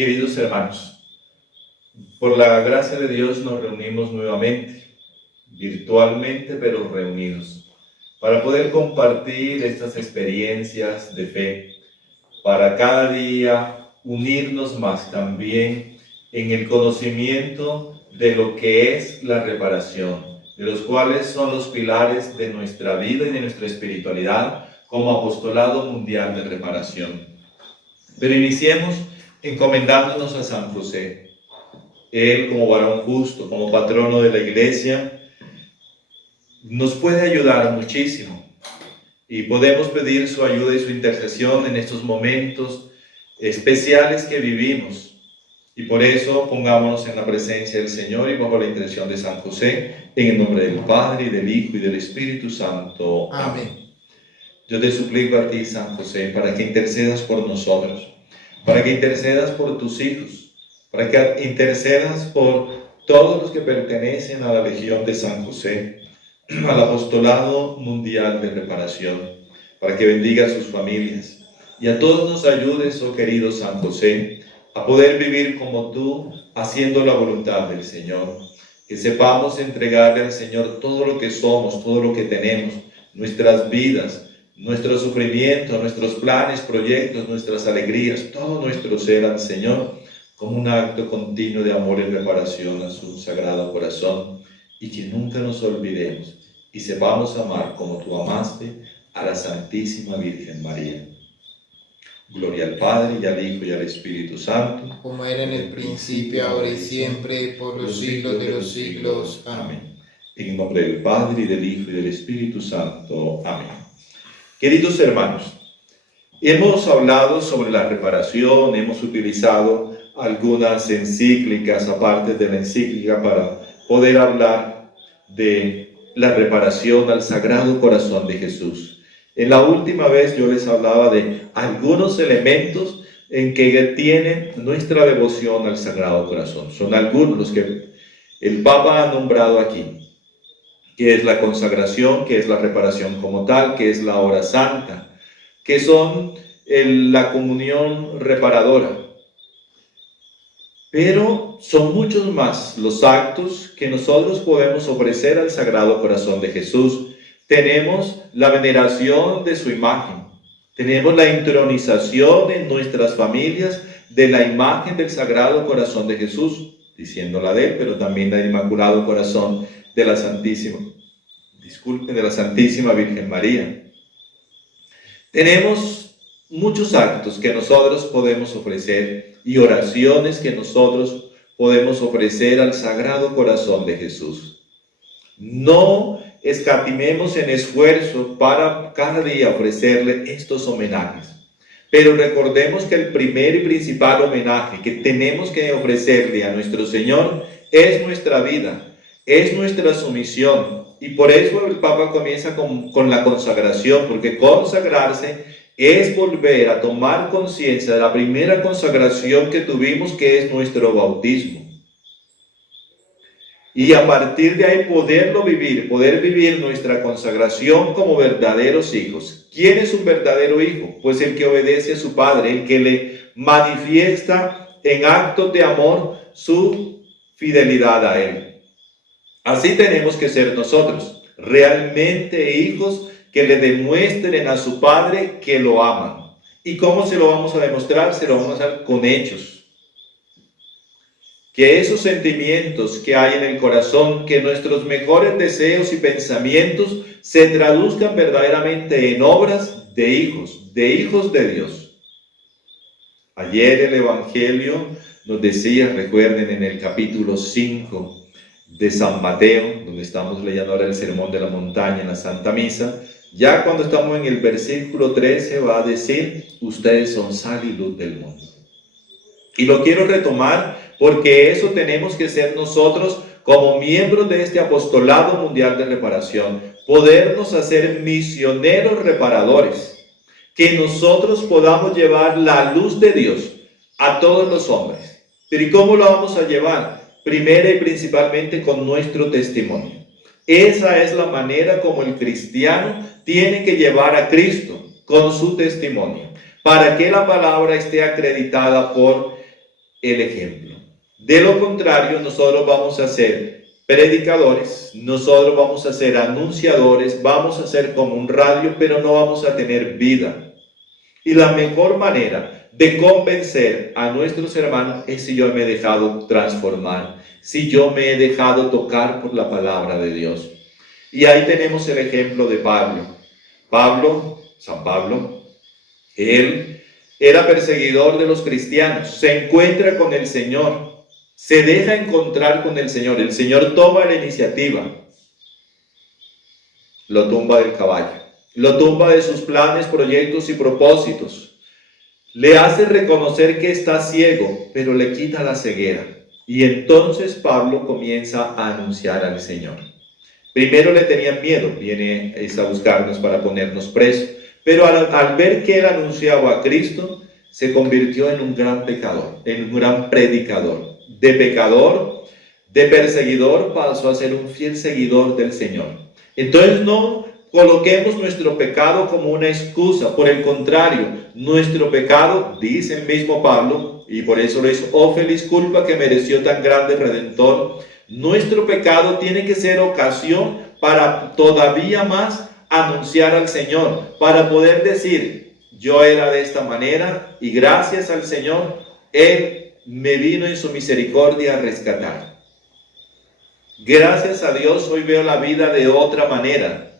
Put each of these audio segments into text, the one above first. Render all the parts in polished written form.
Queridos hermanos, por la gracia de Dios nos reunimos nuevamente, virtualmente pero reunidos, para poder compartir estas experiencias de fe, para cada día unirnos más también en el conocimiento de lo que es la reparación, de los cuales son los pilares de nuestra vida y de nuestra espiritualidad como apostolado mundial de reparación. Pero iniciemos encomendándonos a San José. Él, como varón justo, como patrono de la Iglesia, nos puede ayudar muchísimo y podemos pedir su ayuda y su intercesión en estos momentos especiales que vivimos. Y por eso pongámonos en la presencia del Señor y bajo la intercesión de San José, en el nombre del Padre, y del Hijo, y del Espíritu Santo. Amén. Yo te suplico a ti, San José, para que intercedas por nosotros, para que intercedas por tus hijos, para que intercedas por todos los que pertenecen a la Legión de San José, al apostolado mundial de reparación, para que bendiga a sus familias. Y a todos nos ayudes, oh querido San José, a poder vivir como tú, haciendo la voluntad del Señor. Que sepamos entregarle al Señor todo lo que somos, todo lo que tenemos, nuestras vidas, nuestro sufrimiento, nuestros planes, proyectos, nuestras alegrías, todo nuestro ser al Señor, como un acto continuo de amor y reparación a su sagrado corazón, y que nunca nos olvidemos y sepamos amar como tú amaste a la Santísima Virgen María. Gloria al Padre, y al Hijo, y al Espíritu Santo, como era en el principio, ahora y siempre, por los siglos de los siglos. Amén. En el nombre del Padre, y del Hijo, y del Espíritu Santo. Amén. Queridos hermanos, hemos hablado sobre la reparación, hemos utilizado algunas encíclicas, aparte de la encíclica, para poder hablar de la reparación al Sagrado Corazón de Jesús. En la última vez yo les hablaba de algunos elementos en que tiene nuestra devoción al Sagrado Corazón. Son algunos los que el Papa ha nombrado aquí, que es la consagración, que es la reparación como tal, que es la hora santa, que son la comunión reparadora. Pero son muchos más los actos que nosotros podemos ofrecer al Sagrado Corazón de Jesús. Tenemos la veneración de su imagen, tenemos la intronización en nuestras familias de la imagen del Sagrado Corazón de Jesús, diciéndola de él, pero también del Inmaculado Corazón de la Santísima Virgen María. Tenemos muchos actos que nosotros podemos ofrecer y oraciones que nosotros podemos ofrecer al Sagrado Corazón de Jesús. No escatimemos en esfuerzo para cada día ofrecerle estos homenajes. Pero recordemos que el primer y principal homenaje que tenemos que ofrecerle a nuestro Señor es nuestra vida, es nuestra sumisión. Y por eso el Papa comienza con la consagración, porque consagrarse es volver a tomar conciencia de la primera consagración que tuvimos, que es nuestro bautismo. Y a partir de ahí poder vivir nuestra consagración como verdaderos hijos. ¿Quién es un verdadero hijo? Pues el que obedece a su padre, el que le manifiesta en actos de amor su fidelidad a él. Así tenemos que ser nosotros, realmente hijos que le demuestren a su padre que lo aman. ¿Y cómo se lo vamos a demostrar? Se lo vamos a hacer con hechos. Que esos sentimientos que hay en el corazón, que nuestros mejores deseos y pensamientos se traduzcan verdaderamente en obras de hijos de Dios. Ayer el Evangelio nos decía, recuerden, en el capítulo 5 de San Mateo, donde estamos leyendo ahora el Sermón de la Montaña en la Santa Misa, ya cuando estamos en el versículo 13 va a decir, ustedes son sal y luz del mundo. Y lo quiero retomar porque eso tenemos que ser nosotros como miembros de este apostolado mundial de reparación, podernos hacer misioneros reparadores, que nosotros podamos llevar la luz de Dios a todos los hombres. Pero ¿y cómo lo vamos a llevar? Primero y principalmente con nuestro testimonio. Esa es la manera como el cristiano tiene que llevar a Cristo, con su testimonio, para que la palabra esté acreditada por el ejemplo. De lo contrario, nosotros vamos a ser predicadores, nosotros vamos a ser anunciadores, vamos a ser como un radio, pero no vamos a tener vida. Y la mejor manera de convencer a nuestros hermanos es si yo me he dejado transformar, si yo me he dejado tocar por la palabra de Dios. Y ahí tenemos el ejemplo de Pablo. San Pablo, él era perseguidor de los cristianos, se encuentra con el Señor, se deja encontrar con el Señor toma la iniciativa, lo tumba del caballo, lo tumba de sus planes, proyectos y propósitos, le hace reconocer que está ciego, pero le quita la ceguera, y entonces Pablo comienza a anunciar al Señor. Primero le tenían miedo, viene a buscarnos para ponernos presos, pero al ver que él anunciaba a Cristo, se convirtió en un gran pecador, en un gran predicador. De pecador, de perseguidor, pasó a ser un fiel seguidor del Señor. Entonces no coloquemos nuestro pecado como una excusa, por el contrario, nuestro pecado, dice el mismo Pablo, y por eso lo hizo, oh feliz culpa que mereció tan grande Redentor. Nuestro pecado tiene que ser ocasión para todavía más anunciar al Señor, para poder decir, yo era de esta manera y gracias al Señor, Él me vino en su misericordia a rescatar. Gracias a Dios hoy veo la vida de otra manera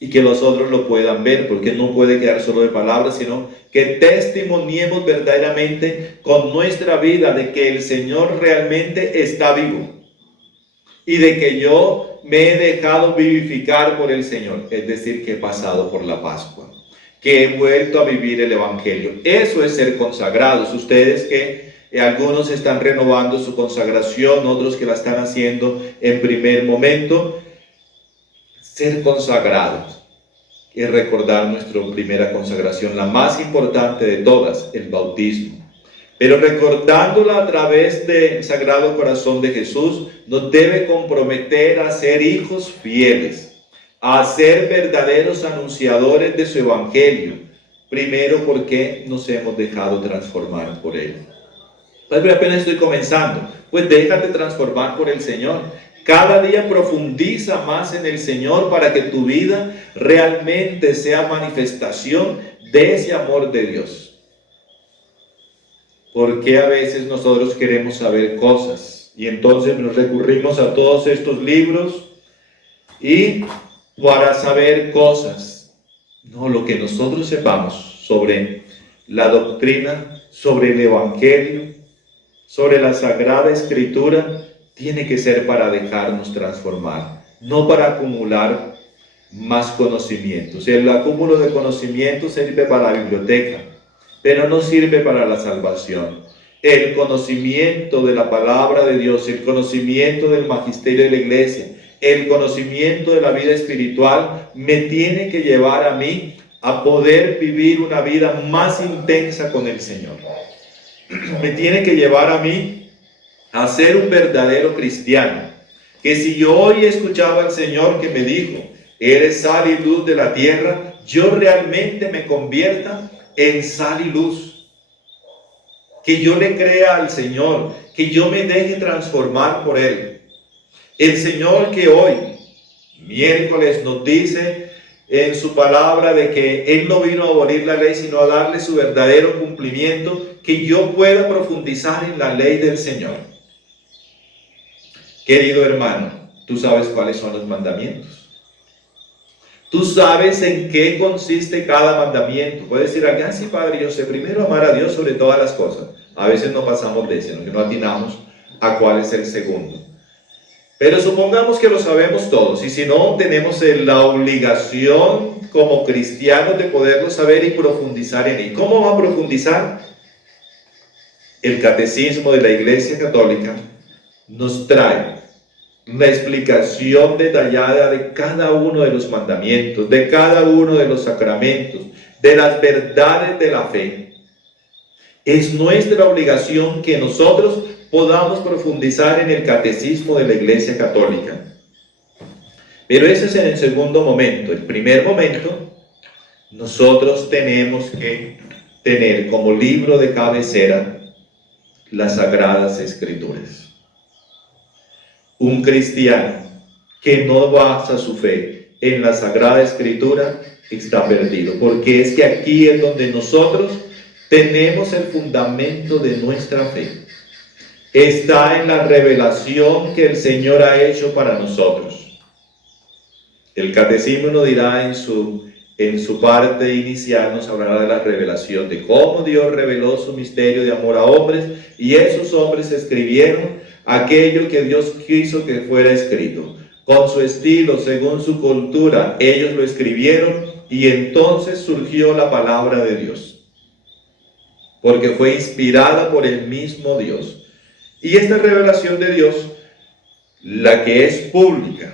y que los otros lo puedan ver, porque no puede quedar solo de palabras, sino que testimoniemos verdaderamente con nuestra vida de que el Señor realmente está vivo y de que yo me he dejado vivificar por el Señor, es decir, que he pasado por la Pascua, que he vuelto a vivir el Evangelio. Eso es ser consagrados. Ustedes que algunos están renovando su consagración, otros que la están haciendo en primer momento, ser consagrados es recordar nuestra primera consagración, la más importante de todas, el bautismo. Pero recordándola a través del Sagrado Corazón de Jesús, nos debe comprometer a ser hijos fieles, a ser verdaderos anunciadores de su Evangelio. Primero, porque nos hemos dejado transformar por Él. Padre, apenas estoy comenzando. Pues déjate transformar por el Señor. Cada día profundiza más en el Señor para que tu vida realmente sea manifestación de ese amor de Dios. Porque a veces nosotros queremos saber cosas y entonces nos recurrimos a todos estos libros y para saber cosas. No, lo que nosotros sepamos sobre la doctrina, sobre el Evangelio, sobre la Sagrada Escritura, tiene que ser para dejarnos transformar, no para acumular más conocimientos. El acúmulo de conocimientos sirve para la biblioteca, pero no sirve para la salvación. El conocimiento de la palabra de Dios, el conocimiento del magisterio de la iglesia, el conocimiento de la vida espiritual me tiene que llevar a mí a poder vivir una vida más intensa con el Señor. Me tiene que llevar a mí a ser un verdadero cristiano. Que si yo hoy escuchaba al Señor que me dijo, eres sal y luz de la tierra, yo realmente me convierta en sal y luz. Que yo le crea al Señor, que yo me deje transformar por Él. El Señor que hoy, miércoles, nos dice en su palabra de que Él no vino a abolir la ley, sino a darle su verdadero cumplimiento, que yo pueda profundizar en la ley del Señor. Querido hermano, tú sabes cuáles son los mandamientos. Tú sabes en qué consiste cada mandamiento. Puedes decir, ah, sí, Padre, yo sé primero amar a Dios sobre todas las cosas. A veces no pasamos de ese, no atinamos a cuál es el segundo. Pero supongamos que lo sabemos todos, y si no, tenemos la obligación como cristianos de poderlo saber y profundizar en él. ¿Cómo va a profundizar? El Catecismo de la Iglesia Católica nos trae una explicación detallada de cada uno de los mandamientos, de cada uno de los sacramentos, de las verdades de la fe. Es nuestra obligación que nosotros podamos profundizar en el Catecismo de la Iglesia Católica. Pero ese es en el segundo momento. El primer momento, nosotros tenemos que tener como libro de cabecera las Sagradas Escrituras. Un cristiano que no basa su fe en la Sagrada Escritura está perdido, porque es que aquí es donde nosotros tenemos el fundamento de nuestra fe. Está en la revelación que el Señor ha hecho para nosotros. El catecismo nos dirá en su parte inicial, nos hablará de la revelación, de cómo Dios reveló su misterio de amor a hombres, y esos hombres escribieron aquello que Dios quiso que fuera escrito. Con su estilo, según su cultura, ellos lo escribieron, y entonces surgió la palabra de Dios, porque fue inspirada por el mismo Dios. Y esta revelación de Dios, la que es pública,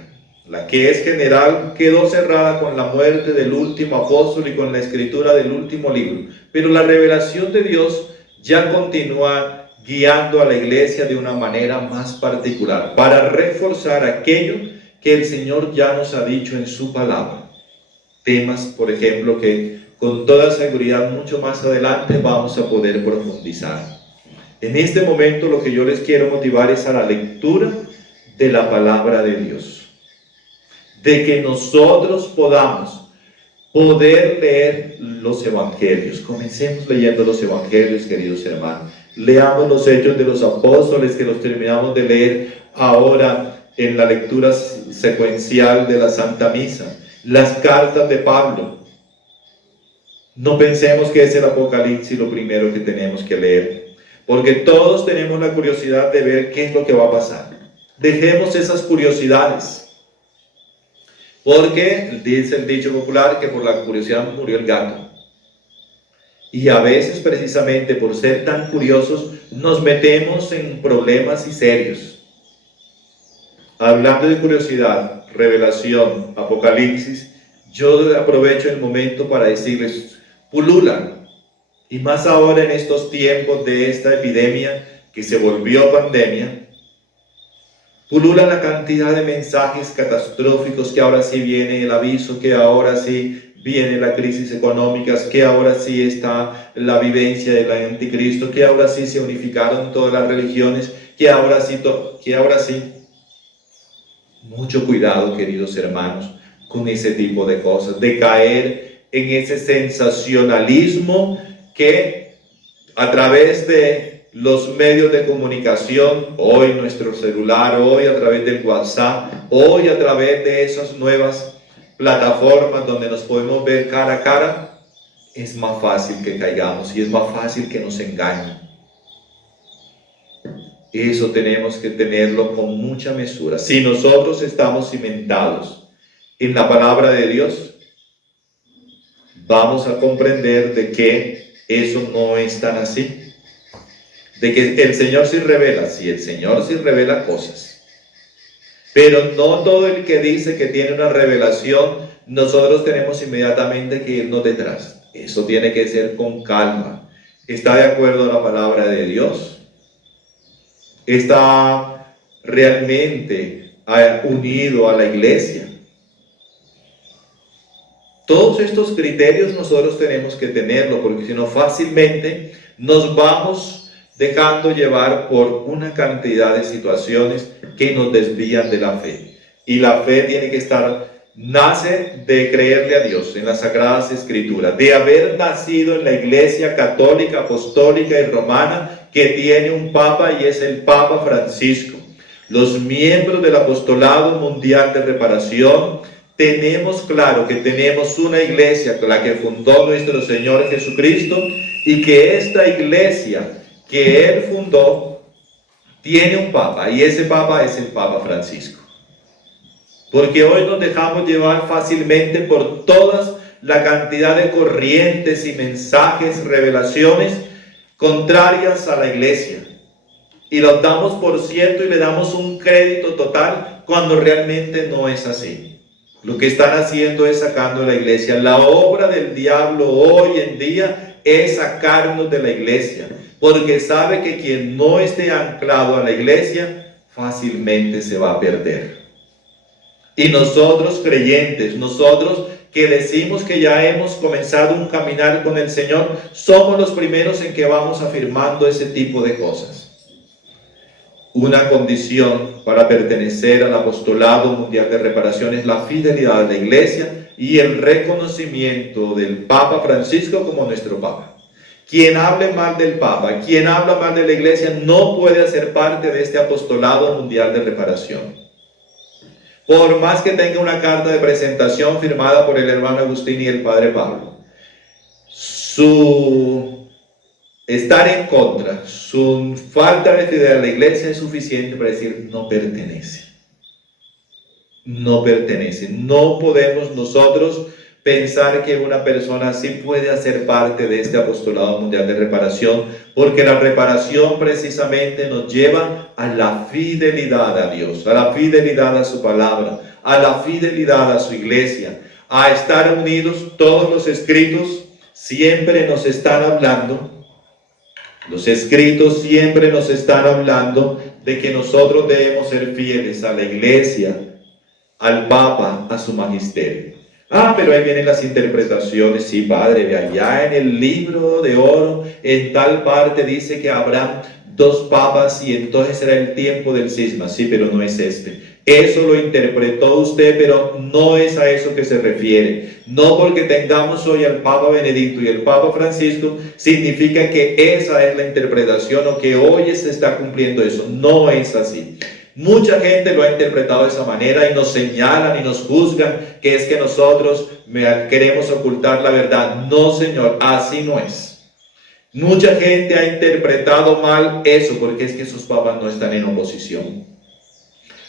la que es general, quedó cerrada con la muerte del último apóstol y con la escritura del último libro. Pero la revelación de Dios ya continúa guiando a la iglesia de una manera más particular, para reforzar aquello que el Señor ya nos ha dicho en su palabra. Temas, por ejemplo, que con toda seguridad mucho más adelante vamos a poder profundizar. En este momento lo que yo les quiero motivar es a la lectura de la palabra de Dios. De que nosotros podamos poder leer los evangelios. Comencemos leyendo los evangelios, queridos hermanos. Leamos los Hechos de los Apóstoles, que los terminamos de leer ahora en la lectura secuencial de la Santa Misa. Las cartas de Pablo. No pensemos que es el Apocalipsis lo primero que tenemos que leer, porque todos tenemos la curiosidad de ver qué es lo que va a pasar. Dejemos esas curiosidades, porque dice el dicho popular que por la curiosidad murió el gato. Y a veces, precisamente por ser tan curiosos, nos metemos en problemas y serios. Hablando de curiosidad, revelación, Apocalipsis, yo aprovecho el momento para decirles, pululan. Y más ahora en estos tiempos de esta epidemia que se volvió pandemia, pulula la cantidad de mensajes catastróficos, que ahora sí viene el aviso, que ahora sí viene la crisis económica, que ahora sí está la vivencia del anticristo, que ahora sí se unificaron todas las religiones, que ahora sí. Mucho cuidado, queridos hermanos, con ese tipo de cosas, de caer en ese sensacionalismo que a través de los medios de comunicación, hoy nuestro celular, hoy a través del WhatsApp, hoy a través de esas nuevas plataformas donde nos podemos ver cara a cara, es más fácil que caigamos y es más fácil que nos engañen. Eso tenemos que tenerlo con mucha mesura. Si nosotros estamos cimentados en la palabra de Dios, vamos a comprender de que eso no es tan así. De que el Señor sí revela, sí, el Señor sí revela cosas. Pero no todo el que dice que tiene una revelación, nosotros tenemos inmediatamente que irnos detrás. Eso tiene que ser con calma. ¿Está de acuerdo a la palabra de Dios? ¿Está realmente unido a la iglesia? Todos estos criterios nosotros tenemos que tenerlo, porque si no fácilmente nos vamos dejando llevar por una cantidad de situaciones que nos desvían de la fe. Y la fe tiene que nace de creerle a Dios en las Sagradas Escrituras, de haber nacido en la Iglesia Católica, Apostólica y Romana, que tiene un Papa y es el Papa Francisco. Los miembros del Apostolado Mundial de Reparación tenemos claro que tenemos una iglesia, la que fundó nuestro Señor Jesucristo, y que esta iglesia que Él fundó tiene un Papa, y ese Papa es el Papa Francisco. Porque hoy nos dejamos llevar fácilmente por toda la cantidad de corrientes y mensajes, revelaciones contrarias a la iglesia. Y los damos por cierto y le damos un crédito total cuando realmente no es así. Lo que están haciendo es sacando a la iglesia. La obra del diablo hoy en día es sacarnos de la iglesia, porque sabe que quien no esté anclado a la iglesia fácilmente se va a perder. Y nosotros creyentes, nosotros que decimos que ya hemos comenzado un caminar con el Señor, somos los primeros en que vamos afirmando ese tipo de cosas. una condición para pertenecer al apostolado mundial de reparación es la fidelidad de la Iglesia y el reconocimiento del Papa Francisco como nuestro Papa. Quien hable mal del Papa, quien habla mal de la Iglesia, no puede hacer parte de este apostolado mundial de reparación. Por más que tenga una carta de presentación firmada por el hermano Agustín y el padre Pablo, su estar en contra, su falta de fidelidad a la Iglesia es suficiente para decir no pertenece. No pertenece. No podemos nosotros pensar que una persona así puede hacer parte de este apostolado mundial de reparación, porque la reparación precisamente nos lleva a la fidelidad a Dios, a la fidelidad a su palabra, a la fidelidad a su iglesia, a estar unidos. Todos los escritos siempre nos están hablando, los escritos siempre nos están hablando de que nosotros debemos ser fieles a la iglesia, al Papa, a su magisterio. Pero ahí vienen las interpretaciones. Sí, padre, ve allá en el libro de oro, en tal parte dice que habrá 2 papas y entonces será el tiempo del cisma. Sí, pero no es este. Eso lo interpretó usted, pero no es a eso que se refiere. No porque tengamos hoy al Papa Benedicto y el Papa Francisco, significa que esa es la interpretación o que hoy se está cumpliendo eso. No es así. Mucha gente lo ha interpretado de esa manera y nos señalan y nos juzgan que es que nosotros queremos ocultar la verdad. No, Señor, así no es. Mucha gente ha interpretado mal eso porque es que esos papas no están en oposición.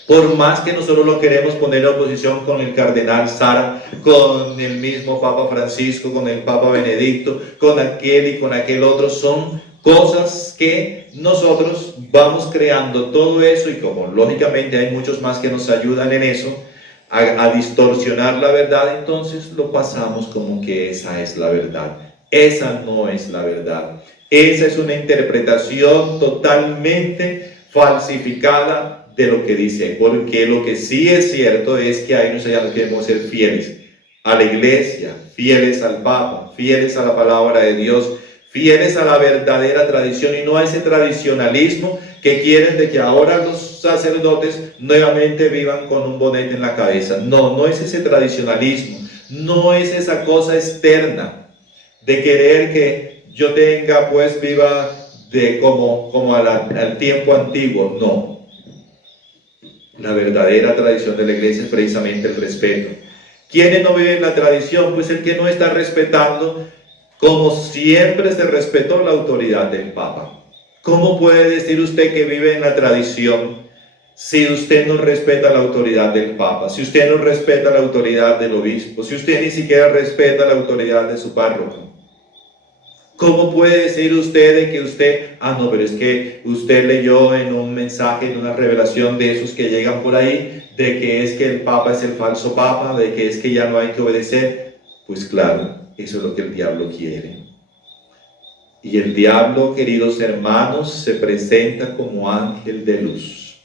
Por más que nosotros lo queremos poner en oposición con el cardenal Sara, con el mismo Papa Francisco, con el Papa Benedicto, con aquel y con aquel otro, son cosas que nosotros vamos creando todo eso, y como lógicamente hay muchos más que nos ayudan en eso, a distorsionar la verdad, entonces lo pasamos como que esa es la verdad. Esa no es la verdad. Esa es una interpretación totalmente falsificada de lo que dice, porque lo que sí es cierto es que ahí nosotros queremos ser fieles a la iglesia, fieles al Papa, fieles a la palabra de Dios, fieles a la verdadera tradición y no a ese tradicionalismo que quieren de que ahora los sacerdotes nuevamente vivan con un bonete en la cabeza. No, no es ese tradicionalismo, no es esa cosa externa de querer que yo tenga, pues viva de como al tiempo antiguo. No. La verdadera tradición de la iglesia es precisamente el respeto. ¿Quiénes no viven la tradición? Pues el que no está respetando, como siempre se respetó la autoridad del Papa. ¿Cómo puede decir usted que vive en la tradición si usted no respeta la autoridad del Papa, si usted no respeta la autoridad del obispo, si usted ni siquiera respeta la autoridad de su párroco? ¿Cómo puede decir usted de que usted, no, pero es que usted leyó en un mensaje, en una revelación de esos que llegan por ahí, de que es que el Papa es el falso Papa, de que es que ya no hay que obedecer? Pues claro, eso es lo que el diablo quiere. Y el diablo, queridos hermanos, se presenta como ángel de luz.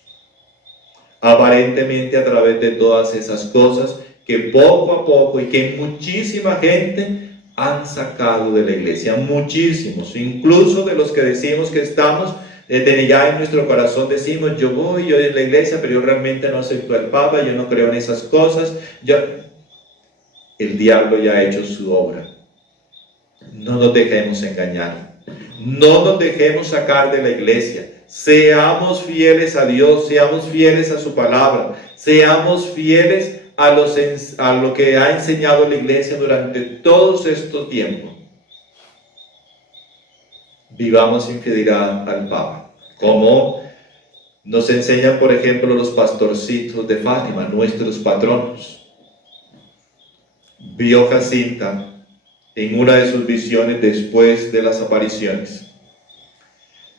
Aparentemente a través de todas esas cosas que poco a poco y que muchísima gente han sacado de la iglesia, muchísimos, incluso de los que decimos que estamos, ya en nuestro corazón decimos, yo en la iglesia, pero yo realmente no acepto al Papa, yo no creo en esas cosas. El diablo ya ha hecho su obra. No nos dejemos engañar, no nos dejemos sacar de la iglesia. Seamos fieles a Dios, seamos fieles a su palabra, seamos fieles a lo que ha enseñado la iglesia durante todos estos tiempos. Vivamos en fidelidad al Papa, como nos enseñan, por ejemplo, los pastorcitos de Fátima, nuestros patronos. Vio Jacinta en una de sus visiones después de las apariciones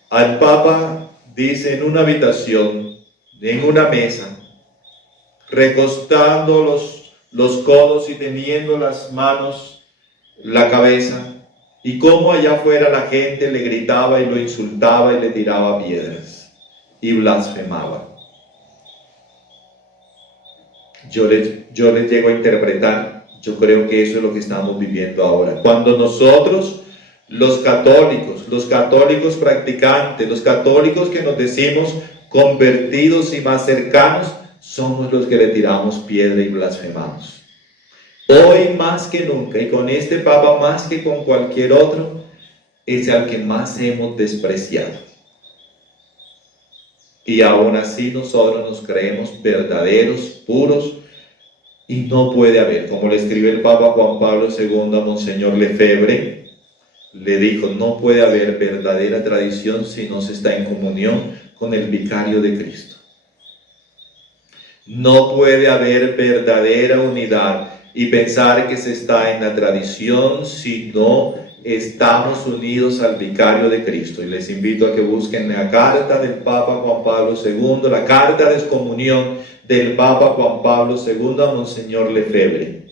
al Papa, dice, en una habitación, en una mesa, recostando los codos y teniendo las manos, la cabeza, y cómo allá afuera la gente le gritaba y lo insultaba y le tiraba piedras y blasfemaba. Yo les llego a interpretar, yo creo que eso es lo que estamos viviendo ahora. Cuando nosotros, los católicos practicantes, los católicos que nos decimos convertidos y más cercanos, somos los que le tiramos piedra y blasfemamos. Hoy más que nunca, y con este Papa más que con cualquier otro, es al que más hemos despreciado. Y aún así nosotros nos creemos verdaderos, puros, y no puede haber, como le escribe el Papa Juan Pablo II a Monseñor Lefebvre, le dijo, no puede haber verdadera tradición si no se está en comunión con el vicario de Cristo. No puede haber verdadera unidad y pensar que se está en la tradición si no estamos unidos al vicario de Cristo. Y les invito a que busquen la carta del Papa Juan Pablo II, la carta de excomunión del Papa Juan Pablo II a Monseñor Lefebvre.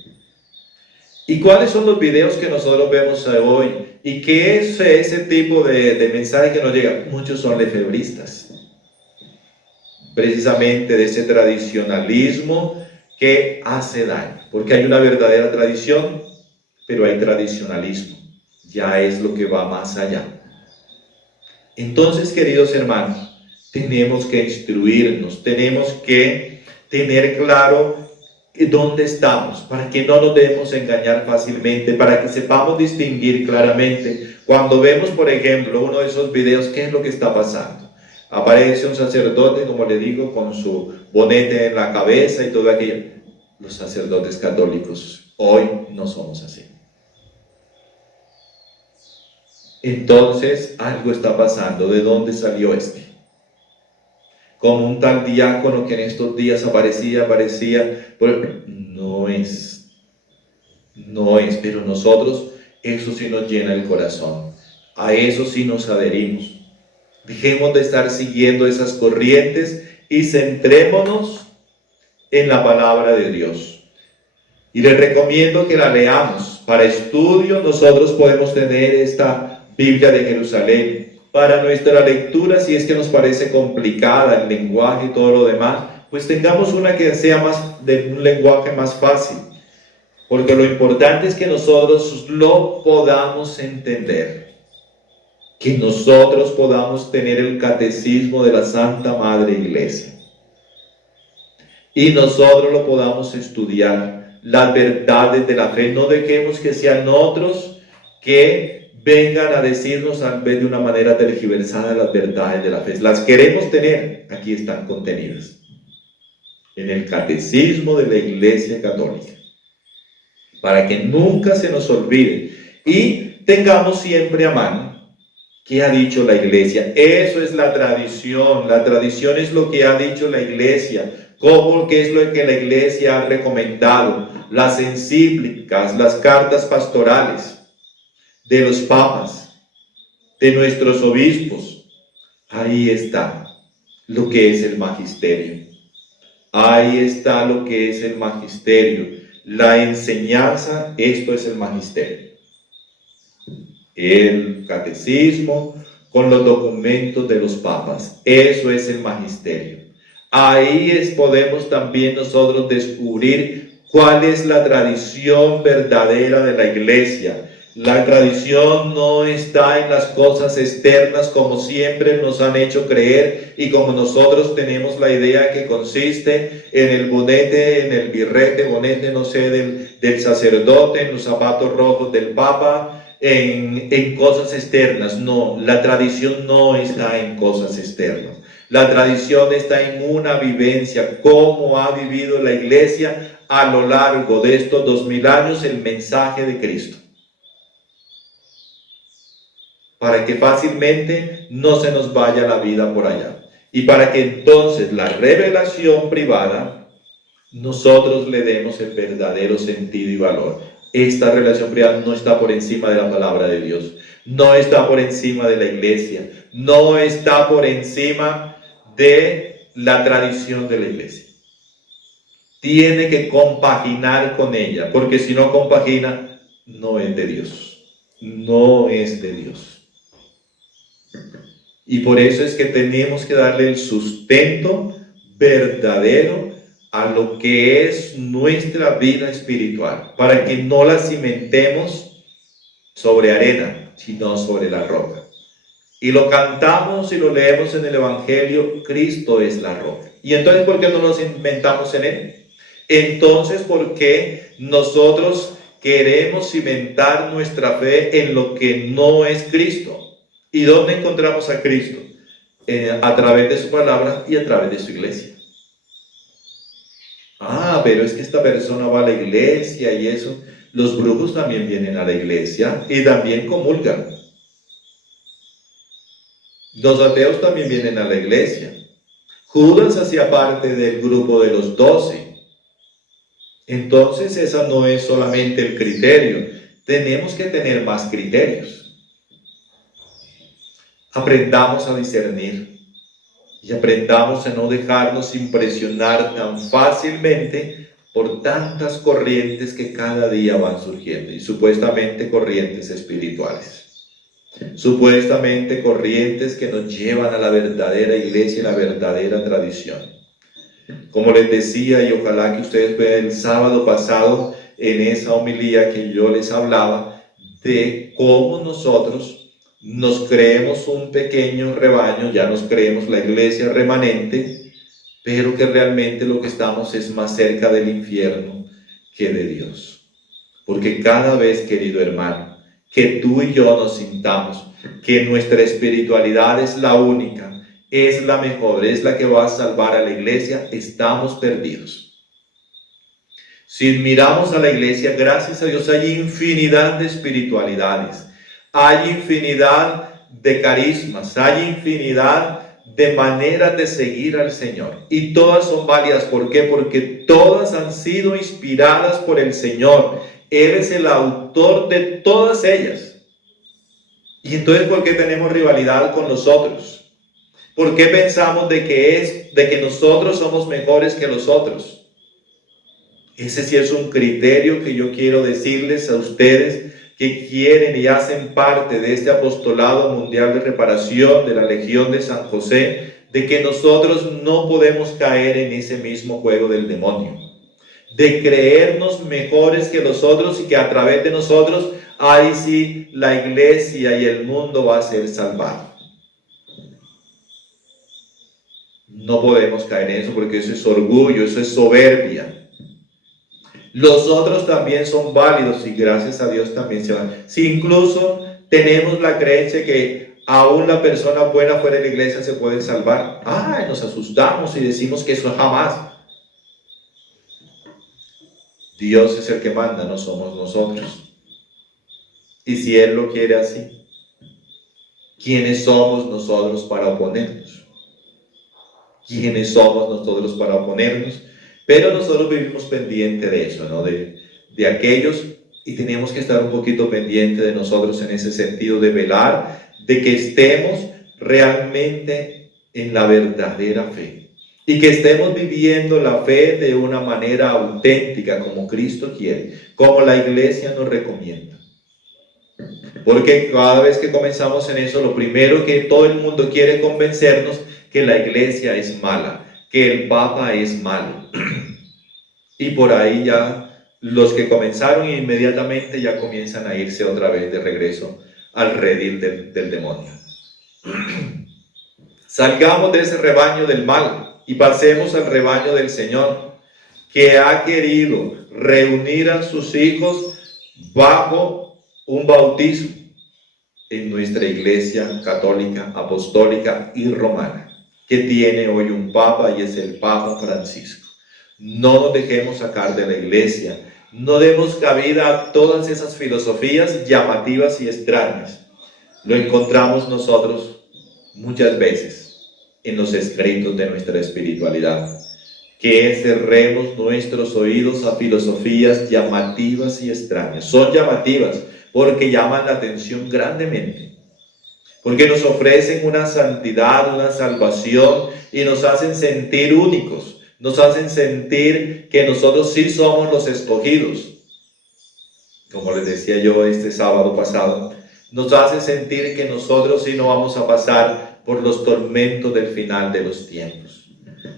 ¿Y cuáles son los videos que nosotros vemos hoy? ¿Y qué es ese tipo de mensaje que nos llega? Muchos son lefebristas. Precisamente de ese tradicionalismo que hace daño. Porque hay una verdadera tradición, pero hay tradicionalismo. Ya es lo que va más allá. Entonces, queridos hermanos, tenemos que instruirnos, tenemos que tener claro dónde estamos, para que no nos dejemos engañar fácilmente, para que sepamos distinguir claramente. Cuando vemos, por ejemplo, uno de esos videos, ¿qué es lo que está pasando? Aparece un sacerdote, como le digo, con su bonete en la cabeza y todo aquello. Los sacerdotes católicos hoy no somos así. Entonces, algo está pasando. ¿De dónde salió este? Como un tal diácono que en estos días aparecía, pero no es, pero nosotros, eso sí nos llena el corazón, a eso sí nos adherimos. Dejemos de estar siguiendo esas corrientes y centrémonos en la palabra de Dios. Y les recomiendo que la leamos. Para estudio, nosotros podemos tener esta Biblia de Jerusalén. Para nuestra lectura, si es que nos parece complicada el lenguaje y todo lo demás, pues tengamos una que sea más de un lenguaje más fácil, porque lo importante es que nosotros lo podamos entender, que nosotros podamos tener el catecismo de la Santa Madre Iglesia y nosotros lo podamos estudiar, las verdades de la fe. No dejemos que sean otros que vengan a decirnos tal vez de una manera tergiversada las verdades de la fe. Las queremos tener, aquí están contenidas en el catecismo de la Iglesia Católica, para que nunca se nos olvide y tengamos siempre a mano qué ha dicho la Iglesia. Eso es la tradición es lo que ha dicho la Iglesia, qué es lo que la Iglesia ha recomendado, las encíclicas, las cartas pastorales de los papas, de nuestros obispos. Ahí está lo que es el magisterio. Ahí está lo que es el magisterio. La enseñanza, esto es el magisterio. El catecismo con los documentos de los papas. Eso es el magisterio. Ahí podemos también nosotros descubrir cuál es la tradición verdadera de la Iglesia. La tradición no está en las cosas externas como siempre nos han hecho creer y como nosotros tenemos la idea que consiste en el bonete, en el birrete, bonete, no sé, del sacerdote, en los zapatos rojos del Papa, en cosas externas. No, la tradición no está en cosas externas. La tradición está en una vivencia, cómo ha vivido la Iglesia a lo largo de estos 2000 años el mensaje de Cristo, para que fácilmente no se nos vaya la vida por allá. Y para que entonces la revelación privada, nosotros le demos el verdadero sentido y valor. Esta revelación privada no está por encima de la palabra de Dios, no está por encima de la Iglesia, no está por encima de la tradición de la Iglesia. Tiene que compaginar con ella, porque si no compagina, no es de Dios, no es de Dios. Y por eso es que tenemos que darle el sustento verdadero a lo que es nuestra vida espiritual, para que no la cimentemos sobre arena, sino sobre la roca. Y lo cantamos y lo leemos en el Evangelio, Cristo es la roca. Y entonces, ¿por qué no nos inventamos en Él? Entonces, ¿por qué nosotros queremos cimentar nuestra fe en lo que no es Cristo? ¿Y dónde encontramos a Cristo? A través de su palabra y a través de su iglesia. Ah, pero es que esta persona va a la iglesia y eso. Los brujos también vienen a la iglesia y también comulgan. Los ateos también vienen a la iglesia. Judas hacía parte del grupo de los 12. Entonces, esa no es solamente el criterio. Tenemos que tener más criterios. Aprendamos a discernir y aprendamos a no dejarnos impresionar tan fácilmente por tantas corrientes que cada día van surgiendo, y supuestamente corrientes espirituales. Supuestamente corrientes que nos llevan a la verdadera iglesia y la verdadera tradición. Como les decía, y ojalá que ustedes vean el sábado pasado en esa homilía que yo les hablaba, de cómo nosotros nos creemos un pequeño rebaño, ya nos creemos la iglesia remanente, pero que realmente lo que estamos es más cerca del infierno que de Dios. Porque cada vez, querido hermano, que tú y yo nos sintamos que nuestra espiritualidad es la única, es la mejor, es la que va a salvar a la iglesia, estamos perdidos. Si miramos a la iglesia, gracias a Dios, hay infinidad de espiritualidades, hay infinidad de carismas, hay infinidad de maneras de seguir al Señor. Y todas son válidas. ¿Por qué? Porque todas han sido inspiradas por el Señor. Él es el autor de todas ellas. Y entonces, ¿por qué tenemos rivalidad con los otros? ¿Por qué pensamos de que nosotros somos mejores que los otros? Ese sí es un criterio que yo quiero decirles a ustedes que quieren y hacen parte de este apostolado mundial de reparación de la Legión de San José, de que nosotros no podemos caer en ese mismo juego del demonio, de creernos mejores que los otros y que a través de nosotros, ahí sí, la iglesia y el mundo va a ser salvado. No podemos caer en eso porque eso es orgullo, eso es soberbia. Los otros también son válidos y gracias a Dios también se van. Si incluso tenemos la creencia que aún la persona buena fuera de la iglesia se puede salvar, nos asustamos y decimos que eso jamás. Dios es el que manda, no somos nosotros. Y si Él lo quiere así, ¿quiénes somos nosotros para oponernos? ¿Quiénes somos nosotros para oponernos? Pero nosotros vivimos pendiente de eso, ¿no? De aquellos, y tenemos que estar un poquito pendiente de nosotros en ese sentido de velar, de que estemos realmente en la verdadera fe y que estemos viviendo la fe de una manera auténtica como Cristo quiere, como la iglesia nos recomienda. Porque cada vez que comenzamos en eso, lo primero que todo el mundo quiere convencernos que la iglesia es mala, que el Papa es malo. Y por ahí ya los que comenzaron inmediatamente ya comienzan a irse otra vez de regreso al redil del demonio. Salgamos de ese rebaño del mal y pasemos al rebaño del Señor, que ha querido reunir a sus hijos bajo un bautismo en nuestra iglesia católica, apostólica y romana, que tiene hoy un papa y es el Papa Francisco. No nos dejemos sacar de la iglesia, no demos cabida a todas esas filosofías llamativas y extrañas. Lo encontramos nosotros muchas veces en los escritos de nuestra espiritualidad, que cerremos nuestros oídos a filosofías llamativas y extrañas. Son llamativas porque llaman la atención grandemente, porque nos ofrecen una santidad, una salvación y nos hacen sentir únicos. Nos hacen sentir que nosotros sí somos los escogidos. Como les decía yo este sábado pasado, nos hace sentir que nosotros sí no vamos a pasar por los tormentos del final de los tiempos.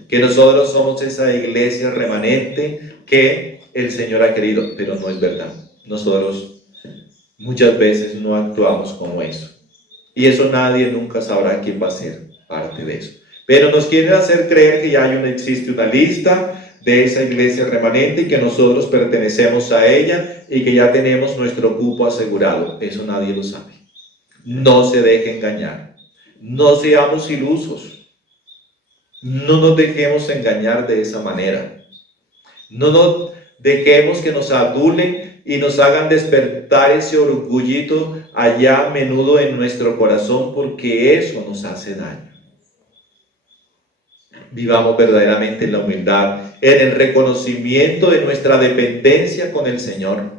Que nosotros somos esa iglesia remanente que el Señor ha querido, pero no es verdad. Nosotros muchas veces no actuamos como eso. Y eso nadie nunca sabrá quién va a ser parte de eso. Pero nos quieren hacer creer que ya existe una lista de esa iglesia remanente y que nosotros pertenecemos a ella y que ya tenemos nuestro cupo asegurado. Eso nadie lo sabe. No se deje engañar. No seamos ilusos. No nos dejemos engañar de esa manera. No nos dejemos que nos adulen y nos hagan despertar ese orgullito allá a menudo en nuestro corazón, porque eso nos hace daño. Vivamos verdaderamente en la humildad, en el reconocimiento de nuestra dependencia con el Señor.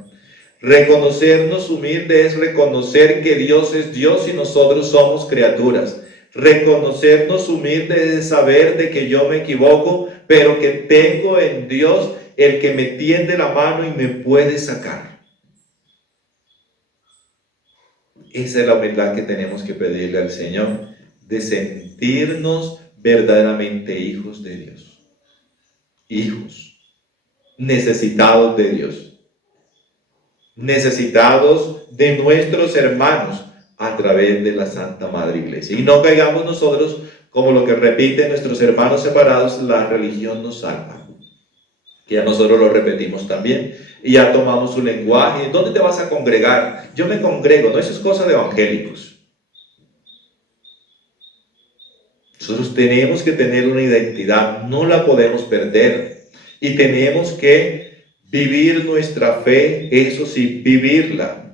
Reconocernos humildes es reconocer que Dios es Dios y nosotros somos criaturas. Reconocernos humildes es saber de que yo me equivoco, pero que tengo en Dios el que me tiende la mano y me puede sacar. Esa es la humildad que tenemos que pedirle al Señor, de sentirnos verdaderamente hijos de Dios. Hijos, necesitados de Dios, necesitados de nuestros hermanos a través de la Santa Madre Iglesia. Y no caigamos nosotros como lo que repiten nuestros hermanos separados: la religión nos salva. Que ya nosotros lo repetimos también. Y ya tomamos su lenguaje. ¿Dónde te vas a congregar? Yo me congrego. No, eso es cosa de evangélicos. Nosotros tenemos que tener una identidad. No la podemos perder. Y tenemos que vivir nuestra fe. Eso sí, vivirla.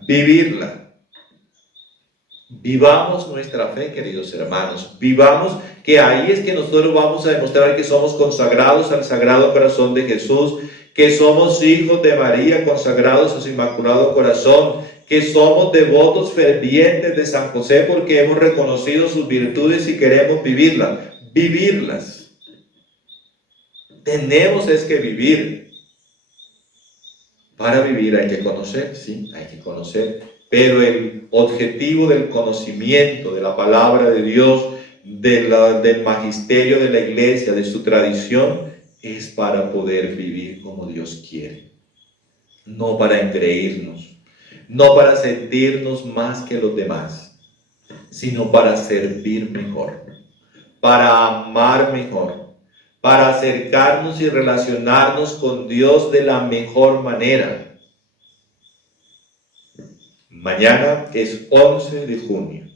Vivamos nuestra fe, queridos hermanos. Vivamos, que ahí es que nosotros vamos a demostrar que somos consagrados al Sagrado Corazón de Jesús, que somos hijos de María, consagrados a su Inmaculado Corazón, que somos devotos fervientes de San José porque hemos reconocido sus virtudes y queremos vivirlas. Tenemos es que vivir. Para vivir hay que conocer, sí, hay que conocer. Pero el objetivo del conocimiento de la palabra de Dios, del magisterio de la iglesia, de su tradición, es para poder vivir como Dios quiere. No para engreírnos, no para sentirnos más que los demás, sino para servir mejor, para amar mejor, para acercarnos y relacionarnos con Dios de la mejor manera. Mañana es 11 de junio.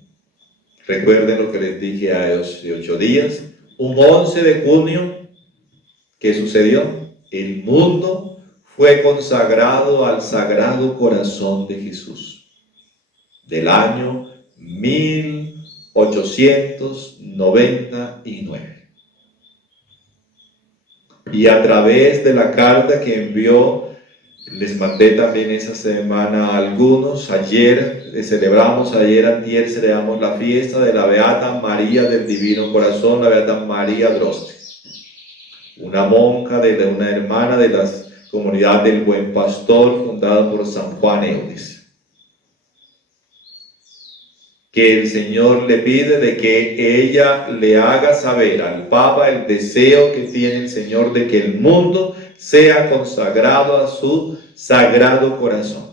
Recuerden lo que les dije hace 8 días. Un 11 de junio, ¿qué sucedió? El mundo fue consagrado al Sagrado Corazón de Jesús. Del año 1899. Y a través de la carta que envió, les mandé también esa semana a algunos. Ayer antier celebramos la fiesta de la Beata María del Divino Corazón, la Beata María Droste, una monja una hermana de la comunidad del Buen Pastor, fundada por San Juan Eudes. Que el Señor le pide de que ella le haga saber al Papa el deseo que tiene el Señor de que el mundo sea consagrado a su Sagrado Corazón.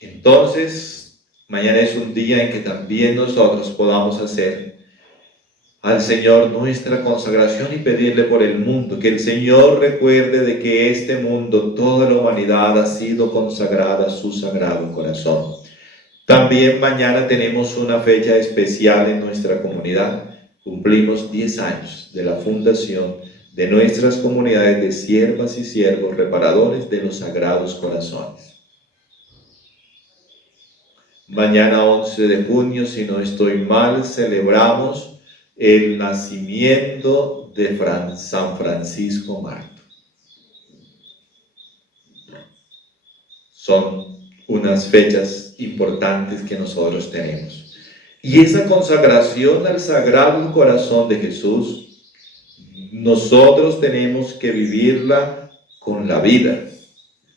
Entonces, mañana es un día en que también nosotros podamos hacer al Señor nuestra consagración y pedirle por el mundo, que el Señor recuerde de que este mundo, toda la humanidad ha sido consagrada a su Sagrado Corazón. También mañana tenemos una fecha especial en nuestra comunidad. Cumplimos 10 años de la fundación de nuestras comunidades de siervas y siervos reparadores de los Sagrados Corazones. Mañana 11 de junio, si no estoy mal, celebramos el nacimiento de San Francisco Marto. Son unas fechas importantes que nosotros tenemos. Y esa consagración al Sagrado Corazón de Jesús, nosotros tenemos que vivirla con la vida.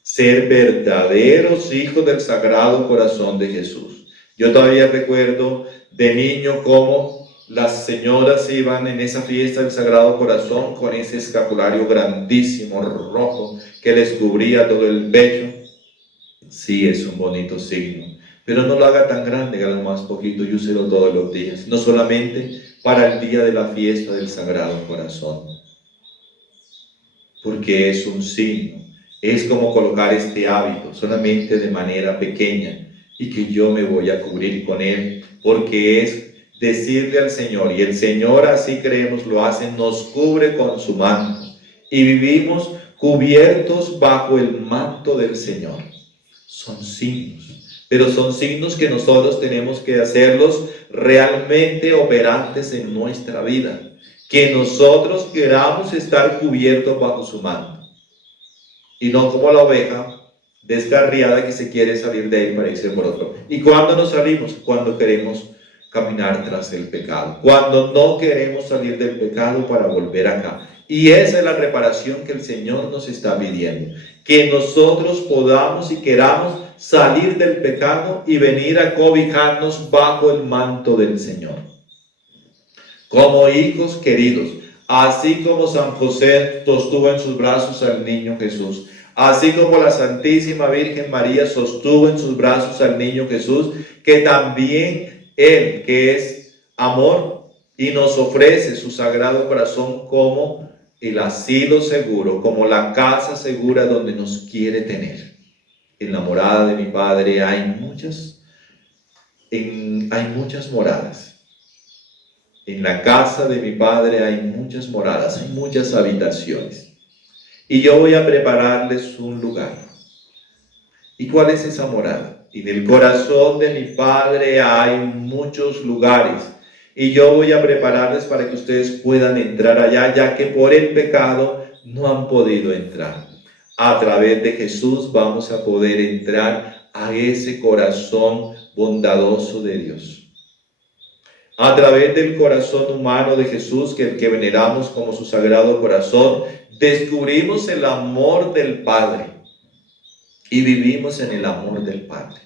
Ser verdaderos hijos del Sagrado Corazón de Jesús. Yo todavía recuerdo de niño cómo las señoras iban en esa fiesta del Sagrado Corazón con ese escapulario grandísimo, rojo, que les cubría todo el pecho. Sí, es un bonito signo, pero no lo haga tan grande, hágalo más poquito y úselo todos los días, no solamente para el día de la fiesta del Sagrado Corazón, porque es un signo, es como colocar este hábito solamente de manera pequeña y que yo me voy a cubrir con él, porque es decirle al Señor, y el Señor, así creemos lo hace, nos cubre con su manto y vivimos cubiertos bajo el manto del Señor. Son signos, pero son signos que nosotros tenemos que hacerlos realmente operantes en nuestra vida, que nosotros queramos estar cubiertos bajo su manto, y no como la oveja descarriada que se quiere salir de él para irse por otro. ¿Y cuándo nos salimos? Cuando queremos caminar tras el pecado, cuando no queremos salir del pecado para volver acá. Y esa es la reparación que el Señor nos está pidiendo, que nosotros podamos y queramos salir del pecado y venir a cobijarnos bajo el manto del Señor. Como hijos queridos, así como San José sostuvo en sus brazos al niño Jesús, así como la Santísima Virgen María sostuvo en sus brazos al niño Jesús, que también Él, que es amor, y nos ofrece su Sagrado Corazón como el asilo seguro, como la casa segura donde nos quiere tener. En la morada de mi Padre hay muchas moradas. En la casa de mi Padre hay muchas moradas, hay muchas habitaciones. Y yo voy a prepararles un lugar. ¿Y cuál es esa morada? En el corazón de mi Padre hay muchos lugares. Y yo voy a prepararles para que ustedes puedan entrar allá, ya que por el pecado no han podido entrar. A través de Jesús vamos a poder entrar a ese corazón bondadoso de Dios. A través del corazón humano de Jesús, que el que veneramos como su Sagrado Corazón, descubrimos el amor del Padre y vivimos en el amor del Padre.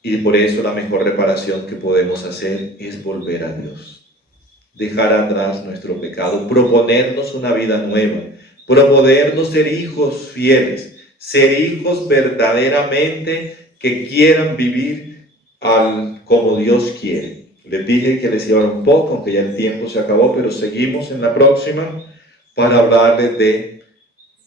Y por eso la mejor reparación que podemos hacer es volver a Dios, dejar atrás nuestro pecado, proponernos una vida nueva, proponernos ser hijos fieles, ser hijos verdaderamente que quieran vivir como Dios quiere. Les dije que les iba a hablar un poco, aunque ya el tiempo se acabó, pero seguimos en la próxima para hablarles de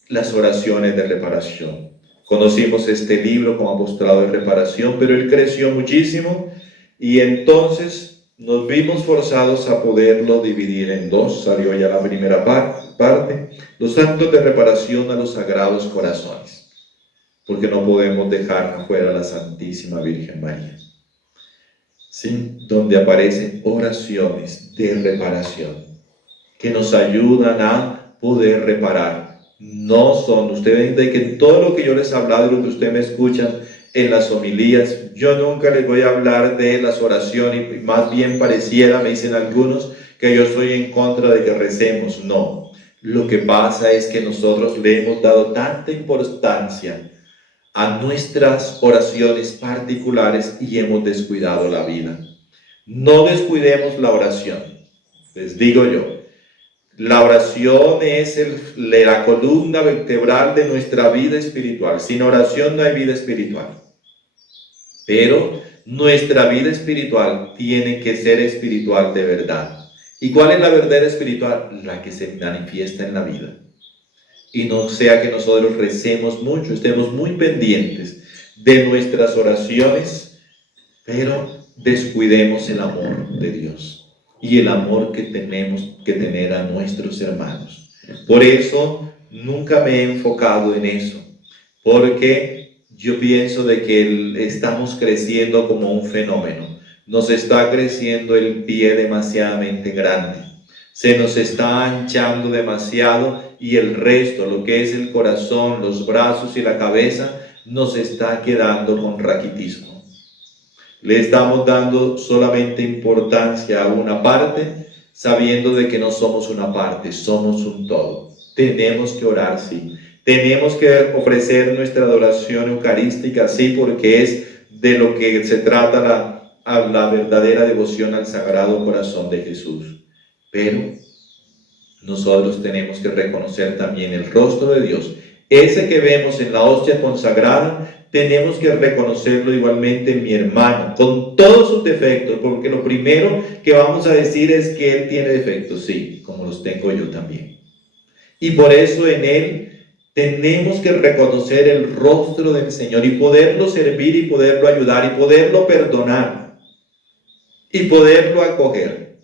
las oraciones de reparación. Conocimos este libro como Apostolado de Reparación, pero él creció muchísimo y entonces nos vimos forzados a poderlo dividir en dos. Salió ya la primera parte, los actos de reparación a los Sagrados Corazones, porque no podemos dejar afuera a la Santísima Virgen María. ¿Sí? Donde aparecen oraciones de reparación que nos ayudan a poder reparar. No son, ustedes ven que todo lo que yo les he hablado y lo que ustedes me escuchan en las homilías, yo nunca les voy a hablar de las oraciones, y más bien pareciera, me dicen algunos, que yo estoy en contra de que recemos. No, lo que pasa es que nosotros le hemos dado tanta importancia a nuestras oraciones particulares y hemos descuidado la vida. No descuidemos la oración. Les digo yo, la oración es la columna vertebral de nuestra vida espiritual. Sin oración no hay vida espiritual. Pero nuestra vida espiritual tiene que ser espiritual de verdad. ¿Y cuál es la verdad espiritual? La que se manifiesta en la vida. Y no sea que nosotros recemos mucho, estemos muy pendientes de nuestras oraciones, pero descuidemos el amor de Dios y el amor que tenemos que tener a nuestros hermanos. Por eso nunca me he enfocado en eso, porque yo pienso de que estamos creciendo como un fenómeno. Nos está creciendo el pie demasiadamente grande. Se nos está anchando demasiado y el resto, lo que es el corazón, los brazos y la cabeza, nos está quedando con raquitismo. Le estamos dando solamente importancia a una parte, sabiendo de que no somos una parte, somos un todo. Tenemos que orar, sí. Tenemos que ofrecer nuestra adoración eucarística, sí, porque es de lo que se trata la verdadera devoción al Sagrado Corazón de Jesús. Pero nosotros tenemos que reconocer también el rostro de Dios Ese que vemos en la hostia consagrada, tenemos que reconocerlo igualmente en mi hermano, con todos sus defectos, porque lo primero que vamos a decir es que él tiene defectos, sí, como los tengo yo también. Y por eso en él tenemos que reconocer el rostro del Señor y poderlo servir y poderlo ayudar y poderlo perdonar y poderlo acoger.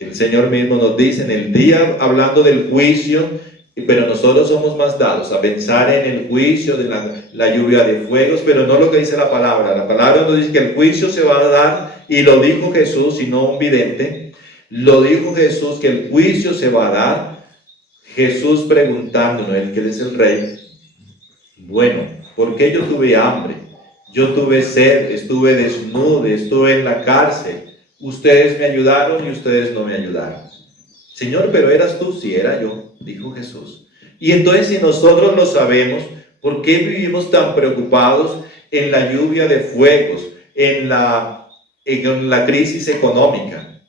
El Señor mismo nos dice en el día, hablando del juicio, pero nosotros somos más dados a pensar en el juicio de la lluvia de fuegos, pero no lo que dice la palabra. La palabra nos dice que el juicio se va a dar, y lo dijo Jesús y no un vidente. Lo dijo Jesús que el juicio se va a dar. Jesús preguntándonos, el que es el rey, bueno, ¿por qué yo tuve hambre? Yo tuve sed, estuve desnudo, estuve en la cárcel. Ustedes me ayudaron y ustedes no me ayudaron. Señor, pero eras tú, sí era yo, dijo Jesús. Y entonces, si nosotros lo sabemos, ¿por qué vivimos tan preocupados en la lluvia de fuegos, en la crisis económica?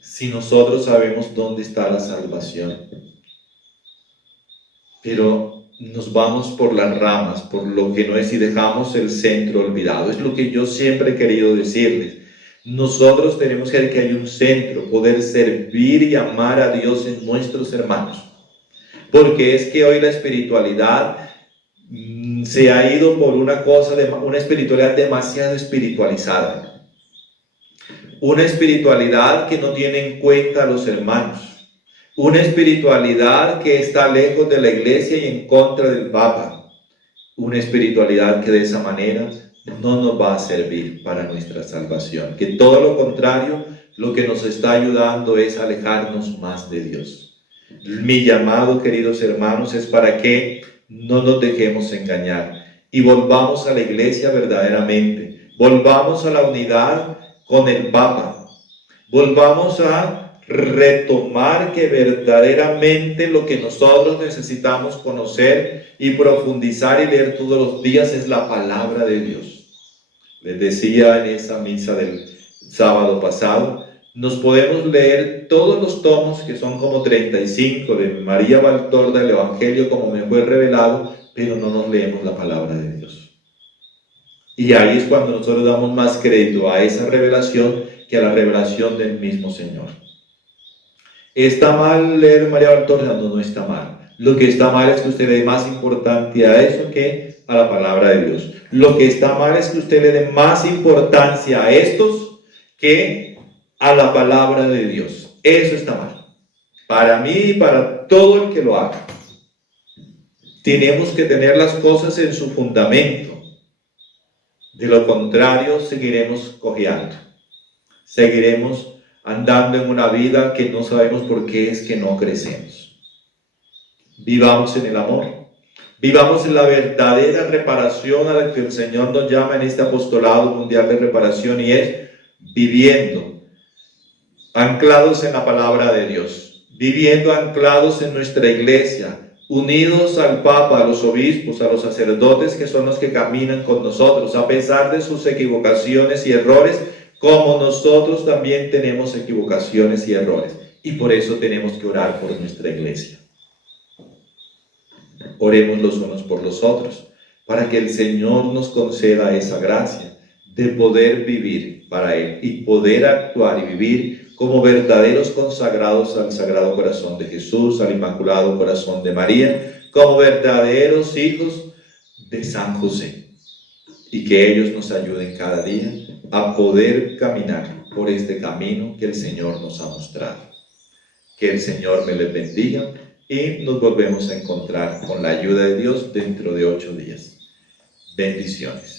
Si nosotros sabemos dónde está la salvación. Pero nos vamos por las ramas, por lo que no es, y dejamos el centro olvidado. Es lo que yo siempre he querido decirles. Nosotros tenemos que ver que hay un centro, poder servir y amar a Dios en nuestros hermanos. Porque es que hoy la espiritualidad se ha ido por una espiritualidad demasiado espiritualizada. Una espiritualidad que no tiene en cuenta a los hermanos. Una espiritualidad que está lejos de la iglesia y en contra del Papa. Una espiritualidad que de esa manera no nos va a servir para nuestra salvación. Que todo lo contrario, lo que nos está ayudando es alejarnos más de Dios. Mi llamado, queridos hermanos, es para que no nos dejemos engañar y volvamos a la iglesia verdaderamente. Volvamos a la unidad con el Papa. Volvamos a retomar que verdaderamente lo que nosotros necesitamos conocer y profundizar y leer todos los días es la palabra de Dios. Les decía en esa misa del sábado pasado, nos podemos leer todos los tomos, que son como 35, de María Valtorta, el Evangelio como me fue revelado, pero no nos leemos la palabra de Dios. Y ahí es cuando nosotros damos más crédito a esa revelación que a la revelación del mismo Señor. ¿Está mal leer María Valtorta? No, no está mal. Lo que está mal es que usted le dé más importancia a eso que a la palabra de Dios. Lo que está mal es que usted le dé más importancia a estos que a la palabra de Dios. Eso está mal. Para mí y para todo el que lo haga. Tenemos que tener las cosas en su fundamento. De lo contrario, seguiremos cojeando. Seguiremos andando en una vida que no sabemos por qué es que no crecemos. Vivamos en el amor. Vivamos en la verdadera reparación a la que el Señor nos llama en este apostolado mundial de reparación, y es viviendo anclados en la palabra de Dios, viviendo anclados en nuestra iglesia, unidos al Papa, a los obispos, a los sacerdotes, que son los que caminan con nosotros, a pesar de sus equivocaciones y errores, como nosotros también tenemos equivocaciones y errores. Y por eso tenemos que orar por nuestra iglesia. Oremos los unos por los otros, para que el Señor nos conceda esa gracia de poder vivir para Él y poder actuar y vivir como verdaderos consagrados al Sagrado Corazón de Jesús, al Inmaculado Corazón de María, como verdaderos hijos de San José. Y que ellos nos ayuden cada día a poder caminar por este camino que el Señor nos ha mostrado. Que el Señor me les bendiga y nos volvemos a encontrar con la ayuda de Dios dentro de 8 días. Bendiciones.